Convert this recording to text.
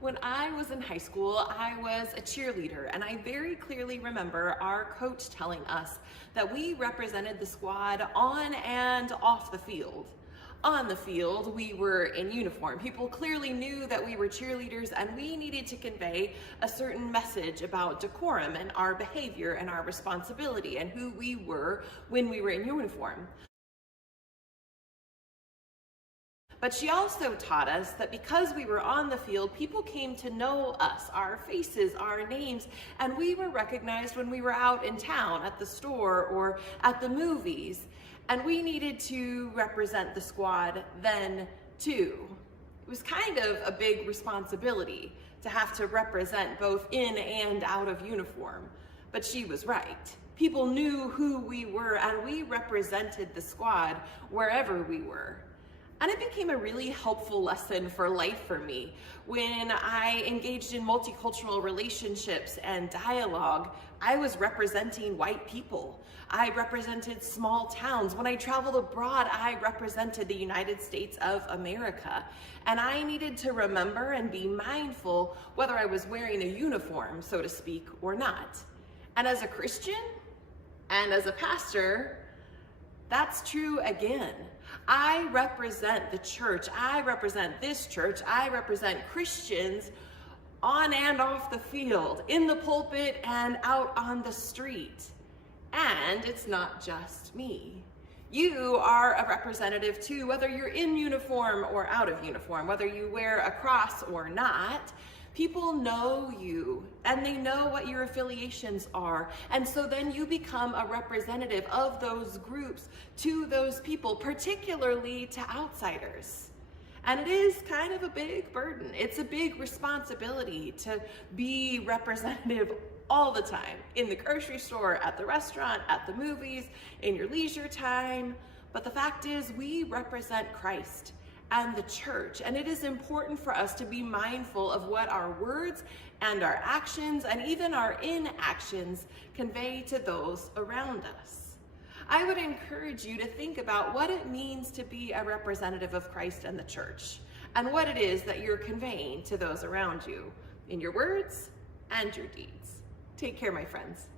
When I was in high school, I was a cheerleader, and I very clearly remember our coach telling us that we represented the squad on and off the field. On the field, we were in uniform. People clearly knew that we were cheerleaders, and we needed to convey a certain message about decorum and our behavior and our responsibility and who we were when we were in uniform. But she also taught us that because we were on the field, people came to know us, our faces, our names, and we were recognized when we were out in town, at the store, or at the movies. And we needed to represent the squad then too. It was kind of a big responsibility to have to represent both in and out of uniform. But she was right. People knew who we were, and we represented the squad wherever we were. And it became a really helpful lesson for life for me. When I engaged in multicultural relationships and dialogue, I was representing white people. I represented small towns. When I traveled abroad, I represented the United States of America. And I needed to remember and be mindful whether I was wearing a uniform, so to speak, or not. And as a Christian and as a pastor, that's true again. I represent the church. I represent this church. I represent Christians on and off the field, in the pulpit and out on the street. And it's not just me. You are a representative too, whether you're in uniform or out of uniform, whether you wear a cross or not. People know you, and they know what your affiliations are. And so then you become a representative of those groups to those people, particularly to outsiders. And it is kind of a big burden. It's a big responsibility to be representative all the time, in the grocery store, at the restaurant, at the movies, in your leisure time. But the fact is, we represent Christ and the church, and it is important for us to be mindful of what our words and our actions and even our inactions convey to those around us. I would encourage you to think about what it means to be a representative of Christ and the church, and what it is that you're conveying to those around you in your words and your deeds. Take care, my friends.